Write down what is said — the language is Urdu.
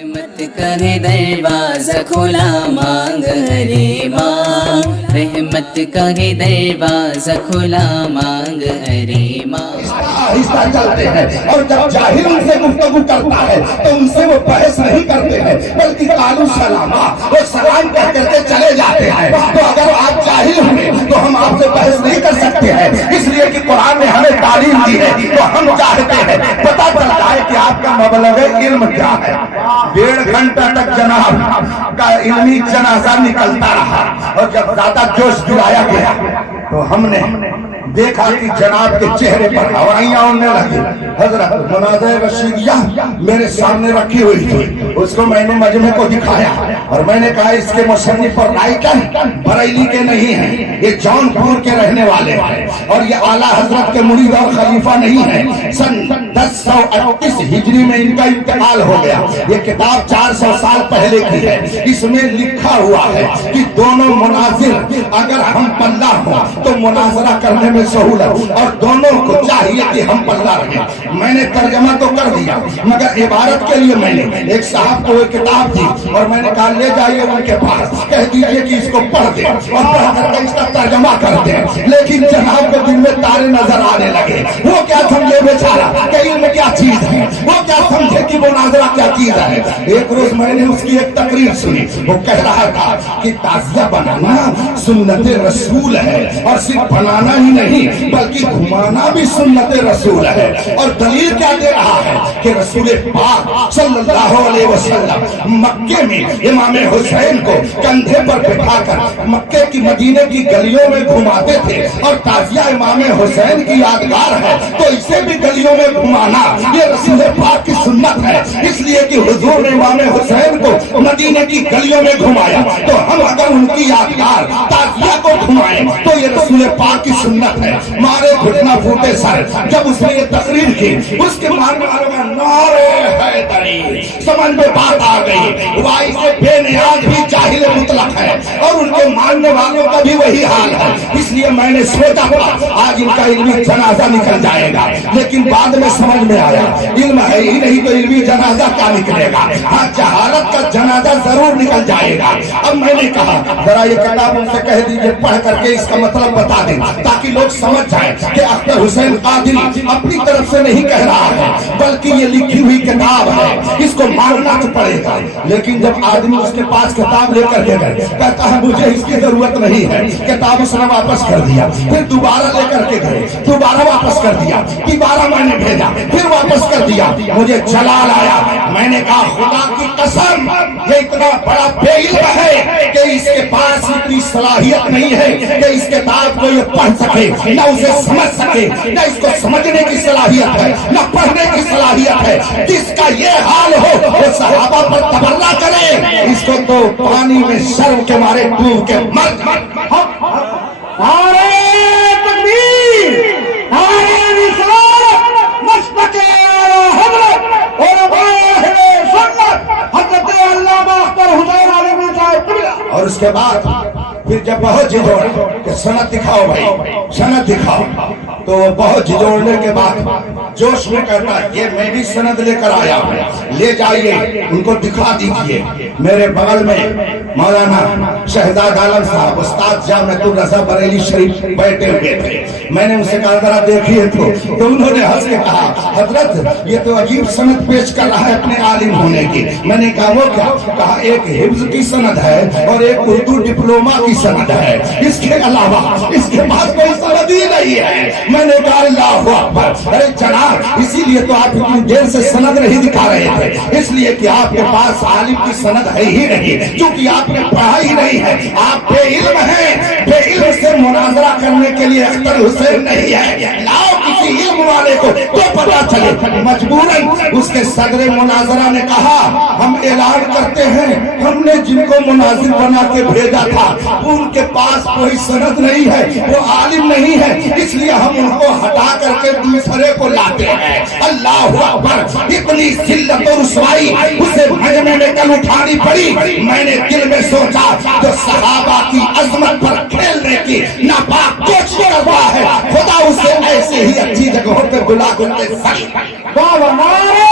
رحمت کا ہے دروازہ کھلا مانگ ہری ماں، رحمت کا ہے دروازہ کھلا مانگ ہری ماں۔ آہستہ چلتے ہیں اور جب جاہل ان سے گفتگو کرتا ہے تو ان سے وہ بحث نہیں کرتے ہیں بلکہ قالوا سلاما، وہ سلام کہہ کر کے چلے جاتے ہیں۔ تو اگر آپ جاہل ہوئے تو ہم آپ سے بحث نہیں کر سکتے ہیں، اس لیے کہ قرآن نے ہمیں تعلیم دی ہے تو ہم چاہتے ہیں پتہ چلتا ہے کہ آپ کا مبلغ علم کیا ہے۔ 1.5 گھنٹہ تک جناب کا علمی جنازہ نکلتا رہا اور جب زیادہ جوش دلایا گیا تو ہم نے دیکھا کہ جناب کے چہرے پر ہوائیاں اڑنے لگی۔ حضرت مناظر رشیدیہ میرے سامنے رکھی ہوئی تھی، اس کو میں نے مجمع کو دکھایا اور میں نے کہا اس کے مصنف اور رائٹر بریلی کے نہیں ہیں، یہ جون پور کے رہنے والے ہیں اور یہ اعلیٰ حضرت کے مرید اور خلیفہ نہیں ہیں۔ سن 1038 ہجری میں ان کا انتقال ہو گیا۔ یہ کتاب 400 سال پہلے کی ہے۔ اس میں لکھا ہوا ہے کہ دونوں مناظر اگر ہم پلہ ہوں تو مناظرہ کرنے میں سہولت، اور دونوں کو چاہیے کہ ہم پلہ رہیں۔ میں نے ترجمہ تو کر دیا مگر عبارت کے لیے میں نے ایک صاحب کو ایک کتاب دی اور میں نے کہا لے جائیے ان کے پاس، کہہ دیجئے کہ اس کو پڑھ دیں اور پڑھ کر کے اس کا ترجمہ کر دیں۔ لیکن جناب کو دن میں تارے نظر آنے لگے۔ وہ کیا سمجھے بیچارہ کہ علم کیا چیز ہے، وہ کیا سمجھے کہ مناظرہ کیا چیز ہے۔ ایک روز میں نے اس کی ایک تقریر سنی، وہ کہہ رہا تھا کہ تعزیہ بنانا سنت رسول ہے اور صرف بنانا ہی نہیں بلکہ گھمانا بھی سنت رسول ہے۔ اور دلیل کیا دے رہا ہے کہ رسول پاک صلی اللہ علیہ وسلم مکے میں امام حسین کو کندھے پر بٹھا کر مکے کی مدینے کی گلیوں میں گھماتے تھے، اور تعزیہ امام حسین کی یادگار ہے تو اسے بھی گلیوں میں گھمانا یہ رسول پاک کی سنت ہے۔ اس لیے کہ حضور نے امام حسین کو مدینے کی گلیوں میں گھمایا تو ہم اگر ان کی یادگار تعزیہ کو گھمائیں تو یہ رسول پاک کی سنت ہے۔ مارے گھٹنا پھوٹے سر جب اس نے یہ تقریر کی، اس کے ماننے والوں کا نعرے حیدری، سمجھ میں بات آ گئی۔ وائی سے بے نیاز بھی جاہل مطلق ہے اور ان کے ماننے والوں کا بھی وہی حال ہے۔ اس لیے میں نے سوچا تھا آج ان کا علمی جنازہ نکل جائے گا، لیکن بعد میں سمجھ میں آیا علم ہے ہی نہیں تو علمی جنازہ کیا نکلے گا۔ ہاں جہالت کا جنازہ ضرور نکل جائے گا۔ اب میں نے کہا ذرا یہ کتاب ان سے کہہ دیجئے پڑھ کر کے اس کا مطلب بتا دیں تاکہ لوگ سمجھ جائیں کہ اختر حسین قادری اپنی طرف سے نہیں کہہ رہا ہے بلکہ یہ لکھی ہوئی کتاب ہے، اس کو ماننا تو پڑے گا۔ لیکن جب آدمی اس کے پاس کتاب لے کر کے گئے کہتا ہے مجھے اس کی ضرورت نہیں ہے، کتاب اس نے واپس کر دیا، پھر دوبارہ لے کر کے گئے دوبارہ واپس کر دیا، دوبارہ میں نے بھیجا پھر واپس کر دیا۔ مجھے جلال آیا، میں نے کہا خدا کی قسم یہ اتنا بڑا بے علم ہے کہ اس کے پاس اتنی صلاحیت نہیں ہے کہ اس کتاب کو یہ پڑھ سکے، نہ اسے سمجھ سکے، نہ اس کو سمجھنے کی صلاحیت ہے نہ پڑھنے کی صلاحیت ہے۔ جس کا یہ حال ہو وہ صحابہ پر تبرہ کرے، اس کو تو پانی میں شرم کے مارے ڈوب کے مر جائے۔ نعرہ تکبیر، نعرہ رسالت، مشتق اعلیٰ حضرت علماء اہل سنت حضرت علامہ اختر حسین عالمی صاحب قبلہ۔ اور اس کے بعد پھر جب بہت جھجوڑ کہ سند دکھاؤ بھائی سند دکھاؤ، تو وہ بہت جھجوڑنے کے بعد جوش میں کہتا ہے یہ میں بھی سند لے کر آیا ہوں، لے جائیے ان کو دکھا دیجئے۔ میرے بغل میں مولانا شہزاد عالم صاحب استاد جامعۃ الرضا بریلی شریف بیٹھے ہوئے تھے۔ میں نے ان سے کہا ذرا دیکھیے تو انہوں نے ہنس کے کہا حضرت یہ تو عجیب سند پیش کر رہا ہے اپنے عالم ہونے کی۔ میں نے کہا وہ کیا؟ کہا ایک حفظ کی سند ہے اور ایک اردو ڈپلوما کی سند ہے، اس کے علاوہ اس کے پاس کوئی سند ہی نہیں ہے۔ میں نے کہا اللہ اکبر، ارے جناب اسی لیے تو آپ اتنی دیر سے سند نہیں دکھا رہے تھے، اس لیے کہ آپ کے پاس عالم کی سند ہے ہی نہیں، کیونکہ آپ نے پڑھا ہی نہیں ہے، آپ بے علم ہیں۔ بے علم سے مناظرہ کرنے کے لیے اختر حسین نہیں ہے، لاؤ کسی علم والے کو تو پتہ چلے۔ مجبوراً اس کے صدر مناظرہ نے کہا ہم اعلان کرتے ہیں ہم نے جن کو مناظر بنا کے بھیجا تھا ان کے پاس کوئی سند نہیں ہے، وہ عالم نہیں ہے، اس لیے ہم ان کو ہٹا کر کے دوسرے کو لاتے ہیں۔ اللہ اکبر، اتنی ذلت و رسوائی اسے مجمع میں کل اٹھانی پڑی۔ میں نے دل میں سوچا جو صحابہ کی عظمت پر کھیلنے کی ناپاک کوشش کرتا ہے خدا اسے ایسے ہی اچھی جگہوں پہ بلا کر کے سخت نعرہ